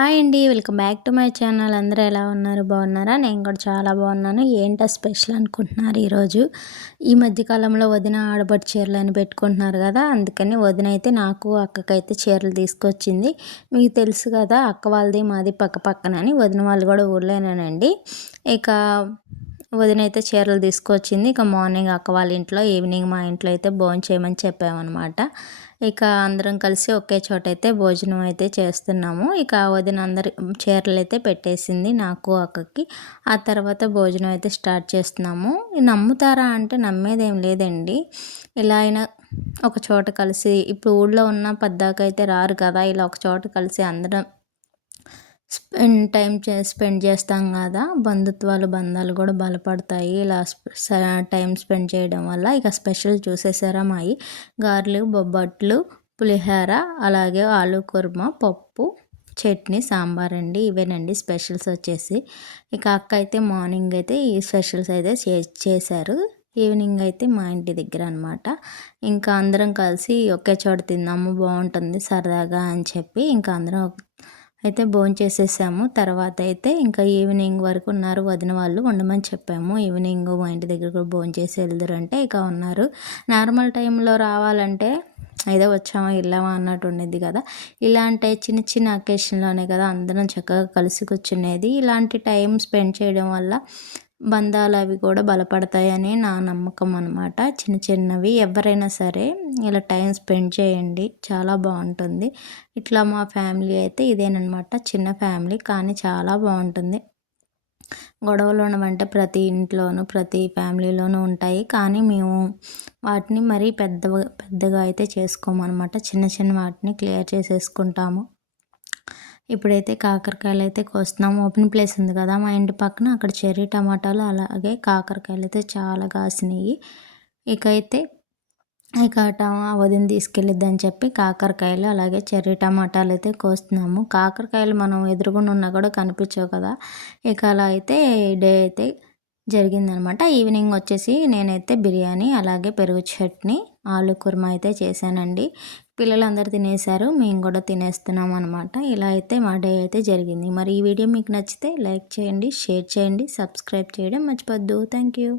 Hi అండి. Welcome back to my channel. అందరూ ఎలా ఉన్నారు? బాగున్నారా? నేను కూడా చాలా బాగున్నాను. ఏంటో స్పెషల్ అనుకుంటున్నారు ఈరోజు. ఈ మధ్య కాలంలో వదిన ఆడపడు చీరలని పెట్టుకుంటున్నారు కదా, అందుకని వదిన అయితే నాకు అక్కకైతే చీరలు తీసుకొచ్చింది. మీకు తెలుసు కదా, అక్క వాళ్ళది మాది పక్క పక్కనని. వదిన వాళ్ళు కూడా ఊర్లోనేనండి. ఇక వదిన అయితే చీరలు తీసుకొచ్చింది. ఇక మార్నింగ్ అక్క వాళ్ళ ఇంట్లో, ఈవినింగ్ మా ఇంట్లో అయితే భోంచేయమని చెప్పామన్నమాట. ఇక అందరం కలిసి ఒకే చోట అయితే భోజనం అయితే చేస్తున్నాము. ఇక వదిన అందరి చీరలు అయితే పెట్టేసింది నాకు అక్కకి. ఆ తర్వాత భోజనం అయితే స్టార్ట్ చేస్తున్నాము. నమ్ముతారా అంటే నమ్మేదేం లేదండి. ఇలా అయినా ఒక చోట కలిసి, ఇప్పుడు ఊళ్ళో ఉన్న పద్దాకైతే అయితే రారు కదా, ఇలా ఒక చోట కలిసి అందరం స్పెండ్ చేస్తాం కదా, బంధాలు కూడా బలపడతాయి ఇలా టైం స్పెండ్ చేయడం వల్ల. ఇక స్పెషల్ చూసేసారా మాయి గారెలు, బొబ్బట్లు, పులిహోర, అలాగే ఆలు కుర్మా, పప్పు, చట్నీ, సాంబార్ అండి. ఇవేనండి స్పెషల్స్ వచ్చేసి. ఇక అక్క అయితే మార్నింగ్ అయితే ఈ స్పెషల్స్ అయితే చేశారు. ఈవినింగ్ అయితే మా ఇంటి దగ్గర అనమాట. ఇంకా అందరం కలిసి ఒకే చోట తిందాము, బాగుంటుంది సరదాగా అని చెప్పి ఇంకా అందరం అయితే భోంచేసేసాము. తర్వాత అయితే ఇంకా ఈవినింగ్ వరకు ఉన్నారు వదిన వాళ్ళు, ఉండమని చెప్పాము. ఈవినింగ్ మా ఇంటి దగ్గర కూడా భోంచేసి వెళ్దురంటే ఇక ఉన్నారు. నార్మల్ టైంలో రావాలంటే ఏదో వచ్చామా వెళ్ళామా అన్నట్టు ఉండేది కదా. ఇలాంటి చిన్న చిన్న అకేషన్లోనే కదా అందరం చక్కగా కలిసి కూర్చునేది. ఇలాంటి టైం స్పెండ్ చేయడం వల్ల బంధాలు అవి కూడా బలపడతాయని నా నమ్మకం అనమాట. చిన్న చిన్నవి ఎవరైనా సరే ఇలా టైం స్పెండ్ చేయండి, చాలా బాగుంటుంది. ఇట్లా మా ఫ్యామిలీ అయితే ఇదేనమాట. చిన్న ఫ్యామిలీ కానీ చాలా బాగుంటుంది. గొడవలు ఉండమంటే ప్రతి ఇంట్లోనూ ప్రతి ఫ్యామిలీలోనూ ఉంటాయి, కానీ మేము వాటిని మరీ పెద్దగా అయితే చేసుకోమన్నమాట. చిన్న చిన్న వాటిని క్లియర్ చేసేసుకుంటాము. ఇప్పుడైతే కాకరకాయలు అయితే కోస్తున్నాము. ఓపెన్ ప్లేస్ ఉంది కదా మా ఇంటి పక్కన, అక్కడ చెర్రీ టమాటాలు అలాగే కాకరకాయలు అయితే చాలా కాసినాయి. ఇక వదిన తీసుకెళ్ళిద్దని చెప్పి కాకరకాయలు అలాగే చెర్రీ టమాటాలు అయితే కోస్తున్నాము. కాకరకాయలు మనం ఎదురుగుండా ఉన్నా కూడా కనిపించవు కదా. ఇక అలా అయితే డే అయితే జరిగిందనమాట. ఈవినింగ్ వచ్చేసి నేనైతే బిర్యానీ అలాగే పెరుగు చట్నీ, ఆలు కుర్మా అయితే చేశానండి. పిల్లలందరూ తినేశారు, మేము కూడా తినేస్తున్నాం అనమాట. ఇలా అయితే మా డే అయితే జరిగింది. మరి ఈ వీడియో మీకు నచ్చితే లైక్ చేయండి, షేర్ చేయండి, సబ్స్క్రైబ్ చేయడం మర్చిపోద్దు. Thank you.